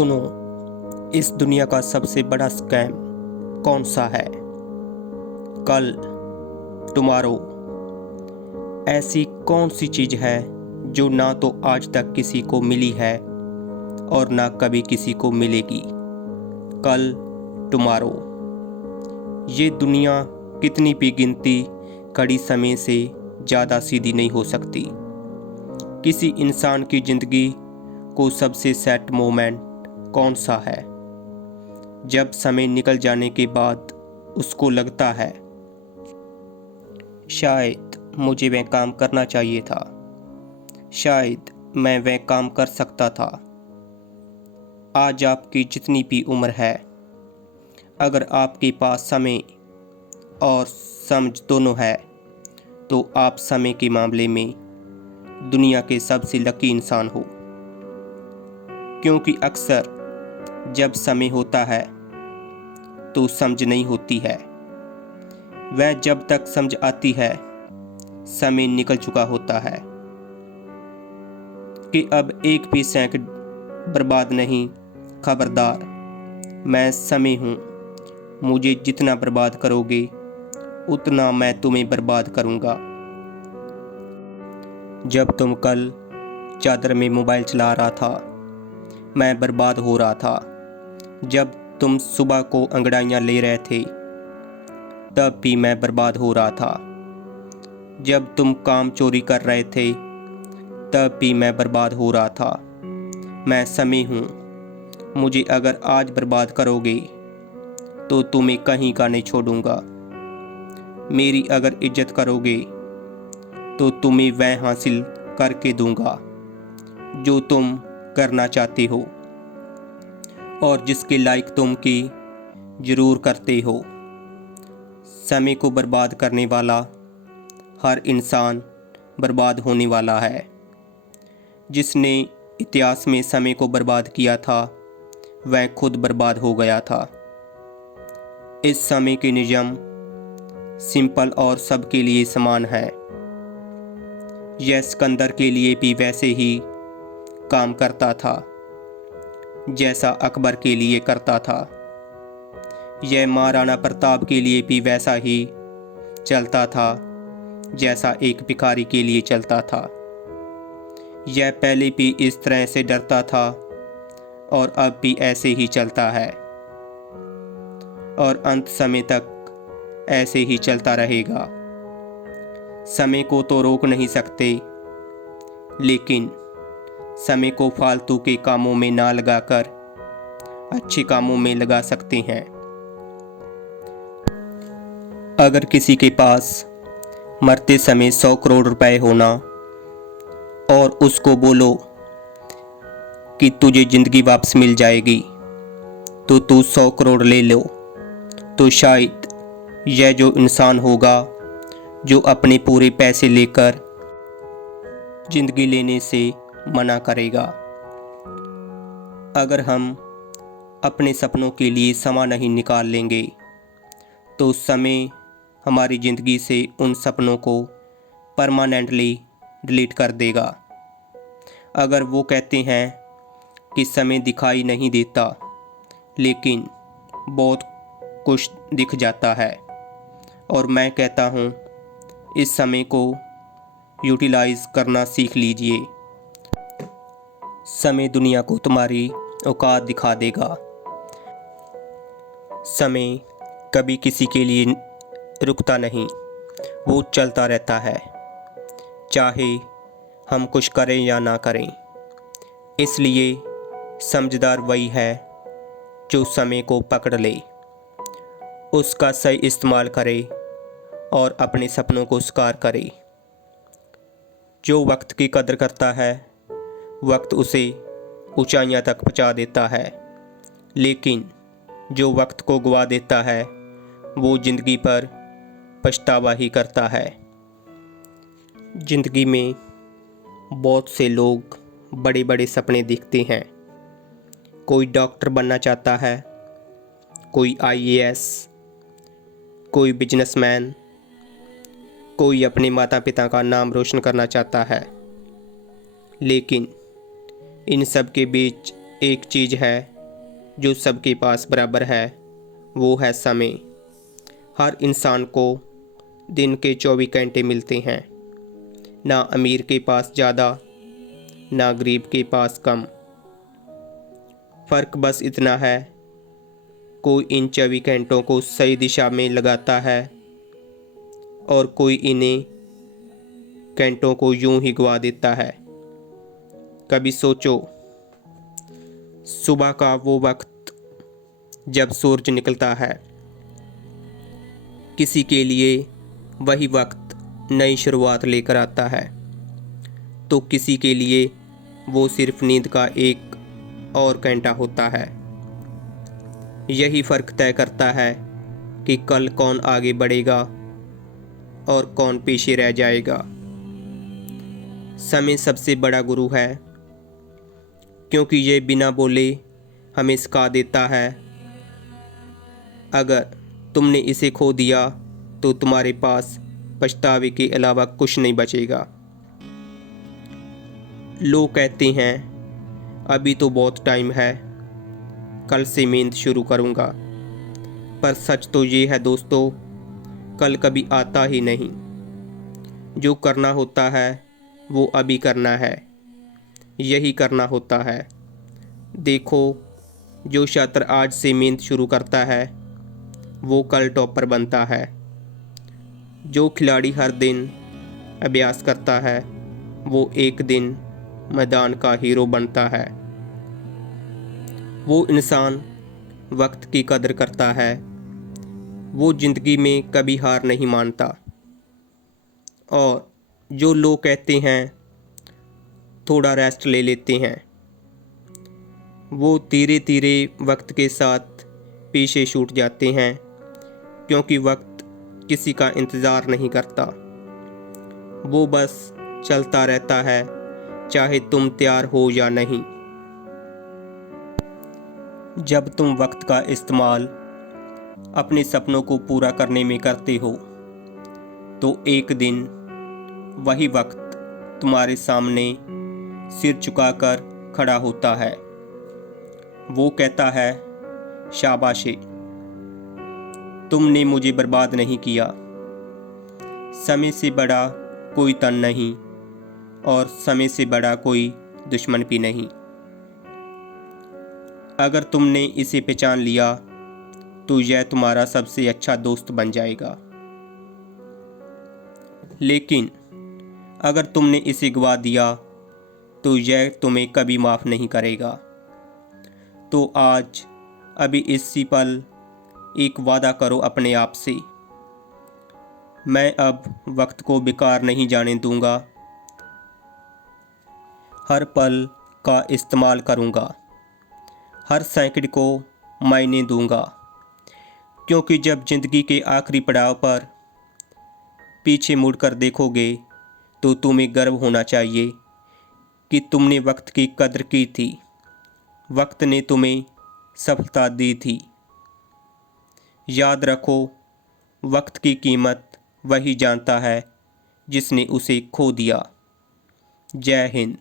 सुनो, इस दुनिया का सबसे बड़ा स्कैम कौन सा है? कल, टुमारो। ऐसी कौन सी चीज़ है जो ना तो आज तक किसी को मिली है और ना कभी किसी को मिलेगी? कल, टुमारो। ये दुनिया कितनी भी गिनती कड़ी समय से ज़्यादा सीधी नहीं हो सकती। किसी इंसान की ज़िंदगी को सबसे सैड मोमेंट कौन सा है? जब समय निकल जाने के बाद उसको लगता है, शायद मुझे वह काम करना चाहिए था, शायद मैं वह काम कर सकता था। आज आपकी जितनी भी उम्र है, अगर आपके पास समय और समझ दोनों है, तो आप समय के मामले में दुनिया के सबसे लकी इंसान हो। क्योंकि अक्सर जब समय होता है तो समझ नहीं होती है। वह जब तक समझ आती है, समय निकल चुका होता है कि अब एक भी सेकंड बर्बाद नहीं। खबरदार, मैं समय हूँ। मुझे जितना बर्बाद करोगे उतना मैं तुम्हें बर्बाद करूँगा। जब तुम कल चादर में मोबाइल चला रहा था, मैं बर्बाद हो रहा था। जब तुम सुबह को अंगड़ाइयाँ ले रहे थे, तब भी मैं बर्बाद हो रहा था। जब तुम काम चोरी कर रहे थे, तब भी मैं बर्बाद हो रहा था। मैं समय हूँ। मुझे अगर आज बर्बाद करोगे तो तुम्हें कहीं का नहीं छोड़ूंगा। मेरी अगर इज्जत करोगे तो तुम्हें वह हासिल करके दूंगा जो तुम करना चाहते हो और जिसके लायक तुम की ज़रूर करते हो। समय को बर्बाद करने वाला हर इंसान बर्बाद होने वाला है। जिसने इतिहास में समय को बर्बाद किया था, वह खुद बर्बाद हो गया था। इस समय के नियम सिंपल और सबके लिए समान है। यह सिकंदर के लिए भी वैसे ही काम करता था जैसा अकबर के लिए करता था। यह महाराणा प्रताप के लिए भी वैसा ही चलता था जैसा एक भिखारी के लिए चलता था। यह पहले भी इस तरह से डरता था और अब भी ऐसे ही चलता है और अंत समय तक ऐसे ही चलता रहेगा। समय को तो रोक नहीं सकते, लेकिन समय को फालतू के कामों में ना लगाकर अच्छे कामों में लगा सकते हैं। अगर किसी के पास मरते समय 100 करोड़ रुपए होना और उसको बोलो कि तुझे ज़िंदगी वापस मिल जाएगी, तो तू 100 करोड़ ले लो, तो शायद यह जो इंसान होगा जो अपने पूरे पैसे लेकर ज़िंदगी लेने से मना करेगा। अगर हम अपने सपनों के लिए समय नहीं निकाल लेंगे, तो समय हमारी ज़िंदगी से उन सपनों को परमानेंटली डिलीट कर देगा। अगर वो कहते हैं कि समय दिखाई नहीं देता, लेकिन बहुत कुछ दिख जाता है, और मैं कहता हूँ इस समय को यूटिलाइज़ करना सीख लीजिए। समय दुनिया को तुम्हारी औकात दिखा देगा। समय कभी किसी के लिए रुकता नहीं, वो चलता रहता है, चाहे हम कुछ करें या ना करें। इसलिए समझदार वही है जो समय को पकड़ ले, उसका सही इस्तेमाल करे और अपने सपनों को साकार करे। जो वक्त की कदर करता है, वक्त उसे ऊंचाइयां तक पहुंचा देता है, लेकिन जो वक्त को गवा देता है, वो ज़िंदगी पर पछतावा ही करता है। ज़िंदगी में बहुत से लोग बड़े बड़े सपने देखते हैं। कोई डॉक्टर बनना चाहता है, कोई आईएएस, कोई बिजनेसमैन, कोई अपने माता पिता का नाम रोशन करना चाहता है। लेकिन इन सब के बीच एक चीज़ है जो सबके पास बराबर है, वो है समय। हर इंसान को दिन के 24 घंटे मिलते हैं, ना अमीर के पास ज़्यादा ना गरीब के पास कम। फ़र्क बस इतना है, कोई इन 24 घंटों को सही दिशा में लगाता है और कोई इन्हें घंटों को यूं ही गवा देता है। कभी सोचो, सुबह का वो वक्त जब सूरज निकलता है, किसी के लिए वही वक्त नई शुरुआत लेकर आता है, तो किसी के लिए वो सिर्फ नींद का एक और घंटा होता है। यही फ़र्क तय करता है कि कल कौन आगे बढ़ेगा और कौन पीछे रह जाएगा। समय सबसे बड़ा गुरु है, क्योंकि ये बिना बोले हमें सिखा देता है। अगर तुमने इसे खो दिया तो तुम्हारे पास पछतावे के अलावा कुछ नहीं बचेगा। लोग कहते हैं अभी तो बहुत टाइम है, कल से मेहनत शुरू करूँगा, पर सच तो ये है दोस्तों, कल कभी आता ही नहीं। जो करना होता है वो अभी करना है, यही करना होता है। देखो, जो छात्र आज से मेहनत शुरू करता है वो कल टॉपर बनता है। जो खिलाड़ी हर दिन अभ्यास करता है वो एक दिन मैदान का हीरो बनता है। वो इंसान वक्त की कदर करता है, वो ज़िंदगी में कभी हार नहीं मानता। और जो लोग कहते हैं थोड़ा रेस्ट ले लेते हैं, वो धीरे धीरे वक्त के साथ पीछे छूट जाते हैं, क्योंकि वक्त किसी का इंतज़ार नहीं करता। वो बस चलता रहता है, चाहे तुम तैयार हो या नहीं। जब तुम वक्त का इस्तेमाल अपने सपनों को पूरा करने में करते हो, तो एक दिन वही वक्त तुम्हारे सामने सिर झुकाकर खड़ा होता है। वो कहता है, शाबाशी, तुमने मुझे बर्बाद नहीं किया। समय से बड़ा कोई तन नहीं और समय से बड़ा कोई दुश्मन भी नहीं। अगर तुमने इसे पहचान लिया तो यह तुम्हारा सबसे अच्छा दोस्त बन जाएगा। लेकिन अगर तुमने इसे गवा दिया तो यह तुम्हें कभी माफ़ नहीं करेगा। तो आज अभी इसी पल एक वादा करो अपने आप से, मैं अब वक्त को बेकार नहीं जाने दूंगा, हर पल का इस्तेमाल करूंगा, हर सेकंड को मायने दूंगा। क्योंकि जब ज़िंदगी के आखिरी पड़ाव पर पीछे मुड़कर देखोगे तो तुम्हें गर्व होना चाहिए कि तुमने वक्त की कदर की थी। वक्त ने तुम्हें सफलता दी थी। याद रखो, वक्त की कीमत वही जानता है जिसने उसे खो दिया। जय हिंद।